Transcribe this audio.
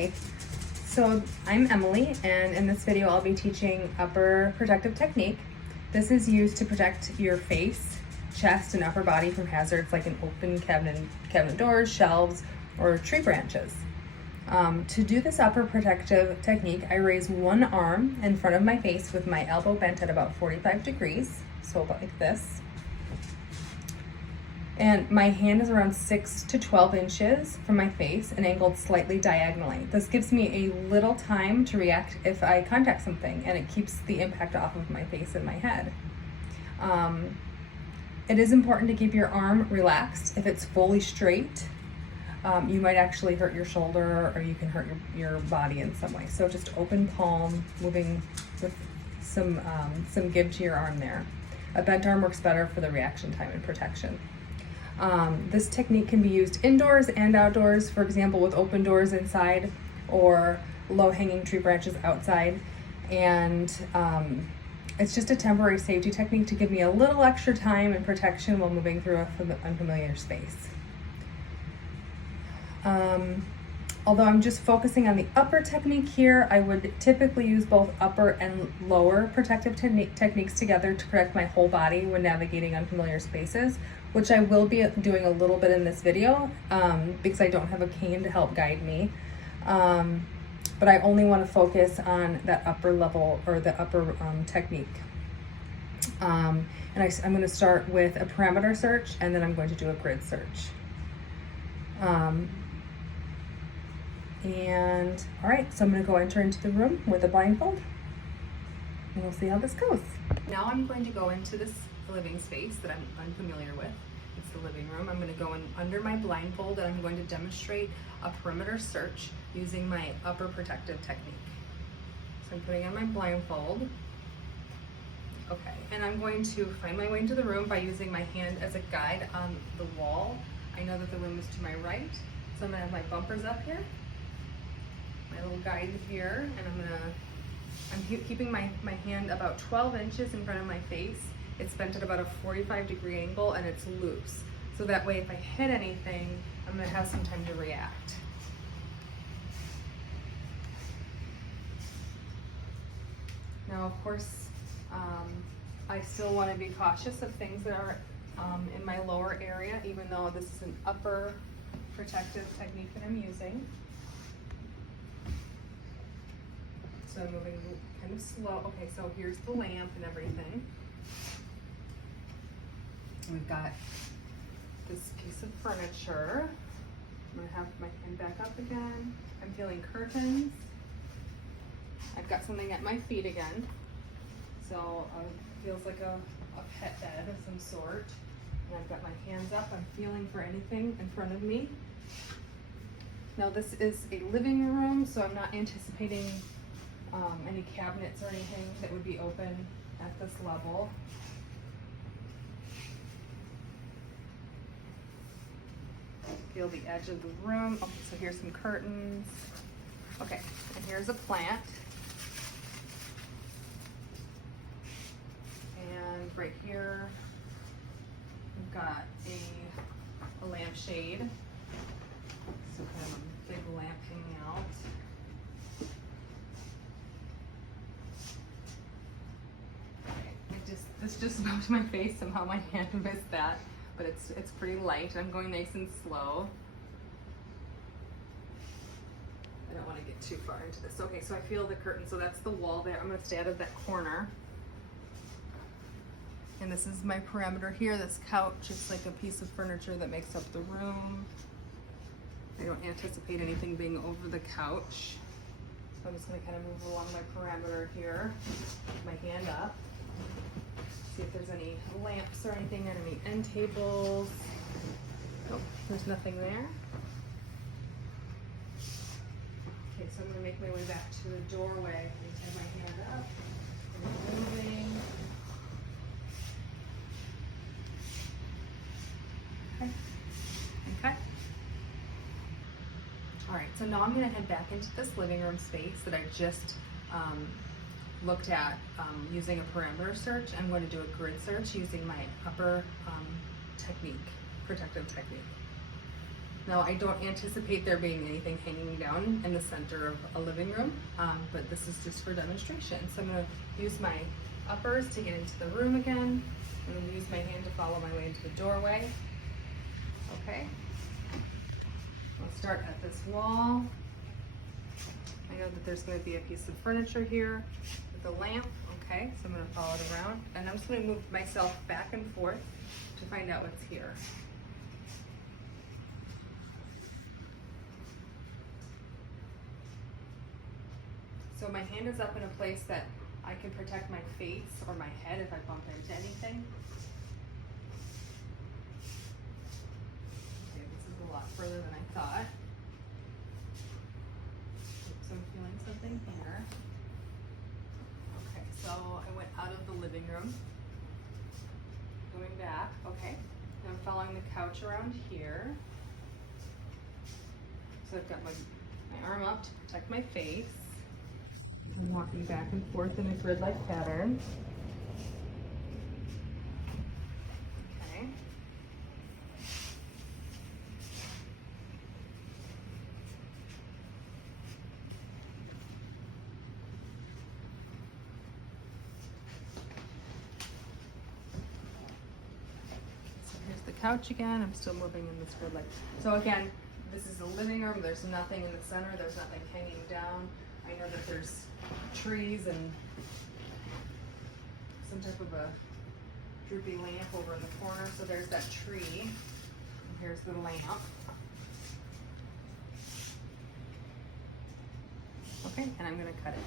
Hi, so I'm Emily, and in this video I'll be teaching upper protective technique. This is used to protect your face, chest, and upper body from hazards like an open cabinet doors, shelves, or tree branches. To do this upper protective technique, I raise one arm in front of my face with my elbow bent at about 45 degrees, so about like this. And my hand is around 6 to 12 inches from my face and angled slightly diagonally. This gives me a little time to react if I contact something, and it keeps the impact off of my face and my head. It is important to keep your arm relaxed. If it's fully straight, you might actually hurt your shoulder, or you can hurt your body in some way. So just open palm, moving with some give to your arm there. A bent arm works better for the reaction time and protection. This technique can be used indoors and outdoors, for example, with open doors inside or low-hanging tree branches outside. And it's just a temporary safety technique to give me a little extra time and protection while moving through an unfamiliar space. Although I'm just focusing on the upper technique here, I would typically use both upper and lower protective techniques together to protect my whole body when navigating unfamiliar spaces, which I will be doing a little bit in this video because I don't have a cane to help guide me. But I only want to focus on that upper level, or the upper technique. And I'm going to start with a parameter search, and then I'm going to do a grid search. And all right, so I'm going to go enter into the room with a blindfold, and we'll see how this goes. Now I'm going to go into this living space that I'm unfamiliar with. It's the living room. I'm going to go in under my blindfold, and I'm going to demonstrate a perimeter search using my upper protective technique. So I'm putting on my blindfold. Okay, and I'm going to find my way into the room by using my hand as a guide on the wall. I know that the room is to my right, so I'm going to have my bumpers up here, my little guide here, and I'm keeping my hand about 12 inches in front of my face. It's bent at about a 45-degree angle, and it's loose. So that way, if I hit anything, I'm going to have some time to react. Now, of course, I still want to be cautious of things that are in my lower area, even though this is an upper protective technique that I'm using. So I'm moving kind of slow. Okay, so here's the lamp and everything. We've got this piece of furniture. I'm going to have my hand back up again. I'm feeling curtains. I've got something at my feet again. So it feels like a pet bed of some sort. And I've got my hands up. I'm feeling for anything in front of me. Now this is a living room, so I'm not anticipating any cabinets or anything that would be open at this level. Feel the edge of the room. Okay, so here's some curtains. Okay, and here's a plant. And right here, we've got a lampshade. So kind of a big lamp hanging out. This just bumped my face. Somehow my hand missed that, but it's pretty light. I'm going nice and slow. I don't want to get too far into this. Okay, so I feel the curtain. So that's the wall there. I'm going to stay out of that corner. And this is my perimeter here. This couch, it's like a piece of furniture that makes up the room. I don't anticipate anything being over the couch. So I'm just going to kind of move along my perimeter here. Put my hand up. See if there's any lamps or anything, or any end tables. Oh, there's nothing there. Okay, so I'm going to make my way back to the doorway. I need to have my hand up. And moving. Okay. All right, so now I'm going to head back into this living room space that I just looked at using a perimeter search. I'm going to do a grid search using my upper technique, protective technique. Now, I don't anticipate there being anything hanging down in the center of a living room, but this is just for demonstration. So I'm gonna use my uppers to get into the room again. I'm gonna use my hand to follow my way into the doorway. Okay. I'll start at this wall. I know that there's gonna be a piece of furniture here with a lamp. Okay, so I'm gonna follow it around, and I'm just gonna move myself back and forth to find out what's here. So my hand is up in a place that I can protect my face or my head if I bump into anything. Okay, this is a lot further than I thought. So I'm feeling something here. Okay, so I went out of the living room. Going back, okay. Now I'm following the couch around here. So I've got my arm up to protect my face. I'm walking back and forth in a grid-like pattern. Okay. So here's the couch again. I'm still moving in this grid-like. So again, this is the living room. There's nothing in the center. There's nothing hanging down. I know that there's trees and some type of a droopy lamp over in the corner. So there's that tree. And here's the lamp. Okay, and I'm gonna cut it.